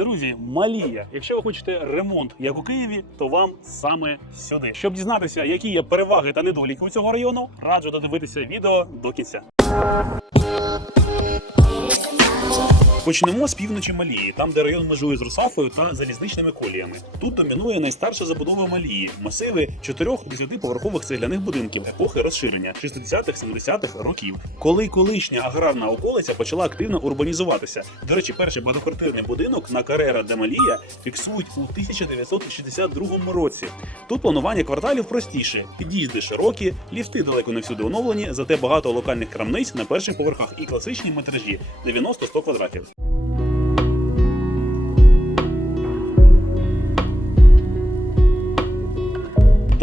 Друзі, Малія. Якщо ви хочете ремонт, як у Києві, то вам саме сюди. Щоб дізнатися, які є переваги та недоліки у цього району, раджу додивитися відео до кінця. Почнемо з півночі Малії, там, де район межує з Русафою та залізничними коліями. Тут домінує найстарша забудова Малії масиви 4-10-поверхових цегляних будинків епохи розширення 60-70-х років, коли колишня аграрна околиця почала активно урбанізуватися. До речі, перший багатоквартирний будинок на Карера де Малія фіксують у 1962 році. Тут планування кварталів простіше, під'їзди широкі, ліфти далеко не всюди оновлені, зате багато локальних крамниць на перших поверхах і класичні метражі 90-100 квадратів.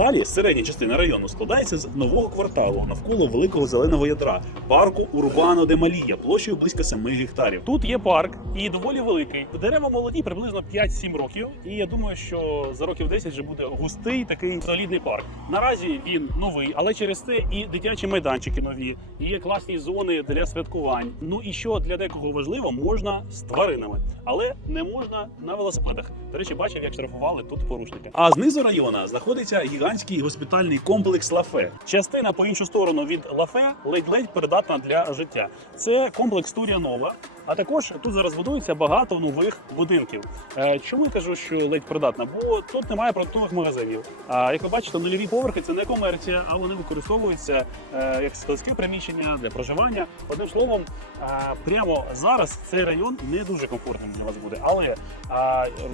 Далі середня частина району складається з нового кварталу навколо великого зеленого ядра парку Урбано де Малія площею близько 7 гектарів. Тут є парк і доволі великий. Дерева молоді приблизно 5-7 років. І я думаю, що за років 10 вже буде густий такий солідний парк. Наразі він новий, але через те і дитячі майданчики нові, і є класні зони для святкувань. Ну і що для декого важливо, можна з тваринами, але не можна на велосипедах. До речі, бачив, як штрафували тут порушники. А знизу району знаходиться гігантський госпітальний комплекс Лафе. Частина по іншу сторону від Лафе ледь-ледь придатна для життя. Це комплекс Турія Нова. А також тут зараз будується багато нових будинків. Е, Чому я кажу, що ледь придатна? Бо тут немає продуктових магазинів. А як ви бачите, нульові поверхи це не комерція, а вони використовуються е, як складське приміщення для проживання. Одним словом, е, прямо зараз цей район не дуже комфортним для вас буде. Але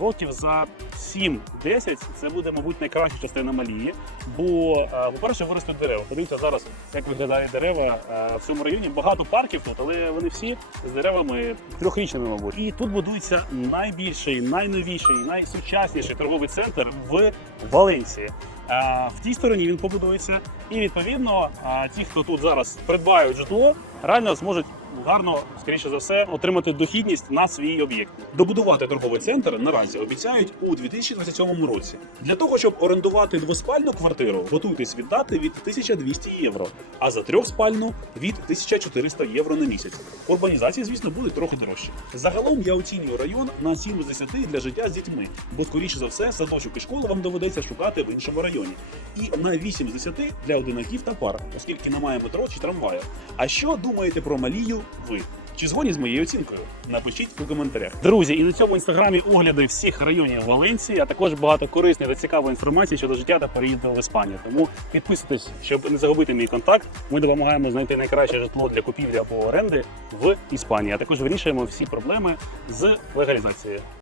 років за 7-10 це буде, мабуть, найкраща частина Малії. Бо, по-перше, виростуть дерева. Подивіться зараз, як виглядають дерева в цьому районі. Багато парків тут, але вони всі з деревами трьохрічними, мабуть. І тут будується найбільший, найновіший, найсучасніший торговий центр в Валенції. В тій стороні він побудується, і відповідно ті, хто тут зараз придбають житло, реально зможуть гарно, скоріше за все, отримати дохідність на свій об'єкт. Добудувати торговий центр наразі обіцяють у 2027 році. Для того щоб орендувати двоспальну квартиру, готуйтесь віддати від 1200 євро, а за трьохспальну від 1400 євро на місяць. Урбанізація, звісно, буде трохи дорожче. Загалом я оцінюю район на 7 з 10 для життя з дітьми, бо скоріше за все садочок і школу вам доведеться шукати в іншому районі. І на 8 з 10 для одинаків та пар, оскільки немає метро чи трамваю. А що думаєте про Малію ви? Чи згодні з моєю оцінкою? Напишіть у коментарях. Друзі, і на цьому інстаграмі огляди всіх районів Валенції, а також багато корисної та цікавої інформації щодо життя та переїзду в Іспанію. Тому підписуйтесь, щоб не загубити мій контакт. Ми допомагаємо знайти найкраще житло для купівлі або оренди в Іспанії. А також вирішуємо всі проблеми з легалізацією.